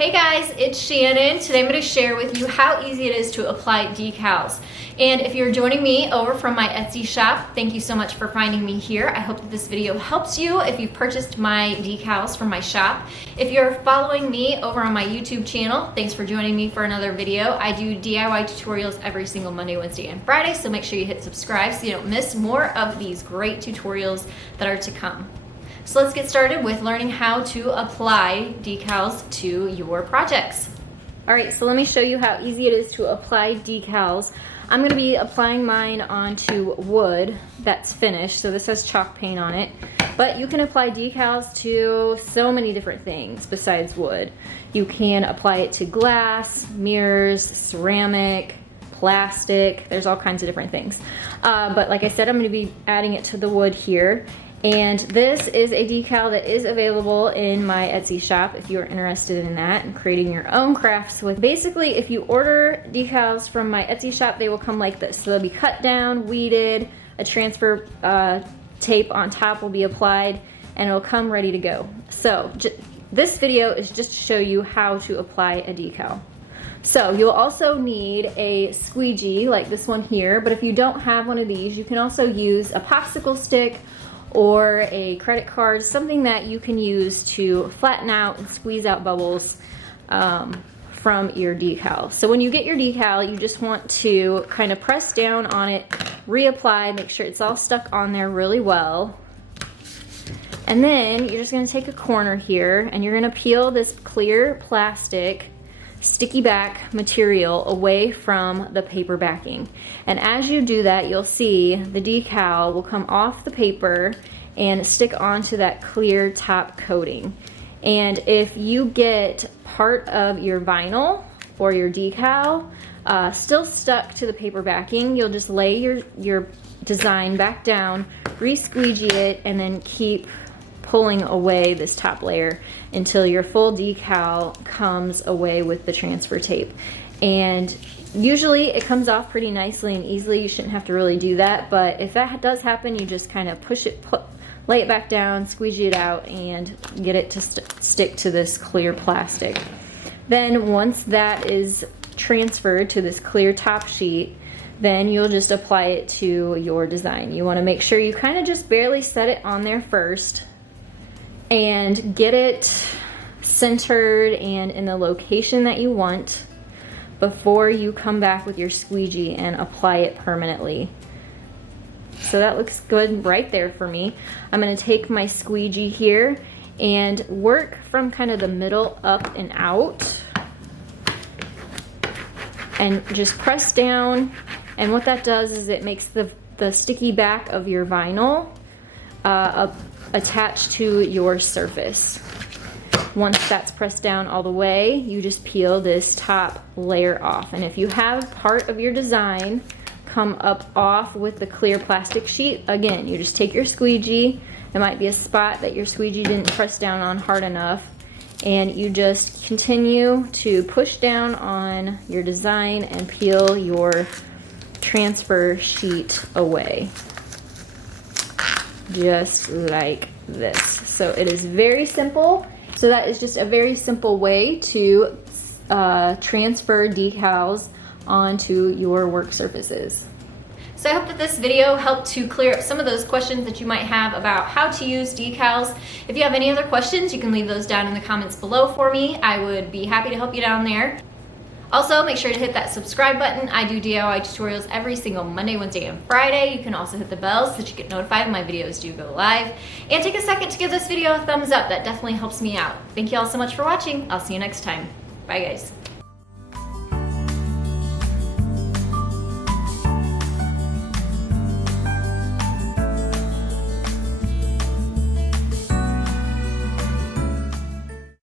Hey guys, it's Shannon. Today I'm going to share with you how easy it is to apply decals. And if you're joining me over from my Etsy shop, thank you so much for finding me here. I hope that this video helps you if you've purchased my decals from my shop. If you're following me over on my YouTube channel, thanks for joining me for another video. I do DIY tutorials every single Monday, Wednesday, and Friday, so make sure you hit subscribe so you don't miss more of these great tutorials that are to come. So let's get started with learning how to apply decals to your projects. All right, so let me show you how easy it is to apply decals. I'm gonna be applying mine onto wood that's finished, so this has chalk paint on it. But you can apply decals to so many different things besides wood. You can apply it to glass, mirrors, ceramic, plastic, there's all kinds of different things. But like I said, I'm gonna be adding it to the wood here. And this is a decal that is available in my Etsy shop if you're interested in that and creating your own crafts with. Basically, if you order decals from my Etsy shop, they will come like this. So they'll be cut down, weeded, a transfer tape on top will be applied, and it'll come ready to go. So this video is just to show you how to apply a decal. So you'll also need a squeegee like this one here, but if you don't have one of these, you can also use a popsicle stick or a credit card, something that you can use to flatten out and squeeze out bubbles from your decal. So when you get your decal, you just want to kind of press down on it, reapply, make sure it's all stuck on there really well. And then you're just gonna take a corner here and you're gonna peel this clear plastic sticky back material away from the paper backing. And as you do that, you'll see the decal will come off the paper and stick onto that clear top coating. And if you get part of your vinyl or your decal still stuck to the paper backing, you'll just lay your design back down, re-squeegee it, and then keep pulling away this top layer until your full decal comes away with the transfer tape. And usually it comes off pretty nicely and easily. You shouldn't have to really do that, but if that does happen, you just kind of push it, lay it back down, squeegee it out, and get it to stick to this clear plastic. Then once that is transferred to this clear top sheet, then you'll just apply it to your design. You want to make sure you kind of just barely set it on there first and get it centered and in the location that you want before you come back with your squeegee and apply it permanently. So that looks good right there for me. I'm going to take my squeegee here and work from kind of the middle up and out and just press down, and what that does is it makes the sticky back of your vinyl attached to your surface. Once that's pressed down all the way, you just peel this top layer off. And if you have part of your design come up off with the clear plastic sheet, again, you just take your squeegee. There might be a spot that your squeegee didn't press down on hard enough, and you just continue to push down on your design and peel your transfer sheet away. Just like this. So it is very simple. So that is just a very simple way to transfer decals onto your work surfaces. So I hope that this video helped to clear up some of those questions that you might have about how to use decals. If you have any other questions, you can leave those down in the comments below for me. I would be happy to help you down there. Also, make sure to hit that subscribe button. I do DIY tutorials every single Monday, Wednesday, and Friday. You can also hit the bell so that you get notified when my videos do go live. And take a second to give this video a thumbs up. That definitely helps me out. Thank you all so much for watching. I'll see you next time. Bye, guys.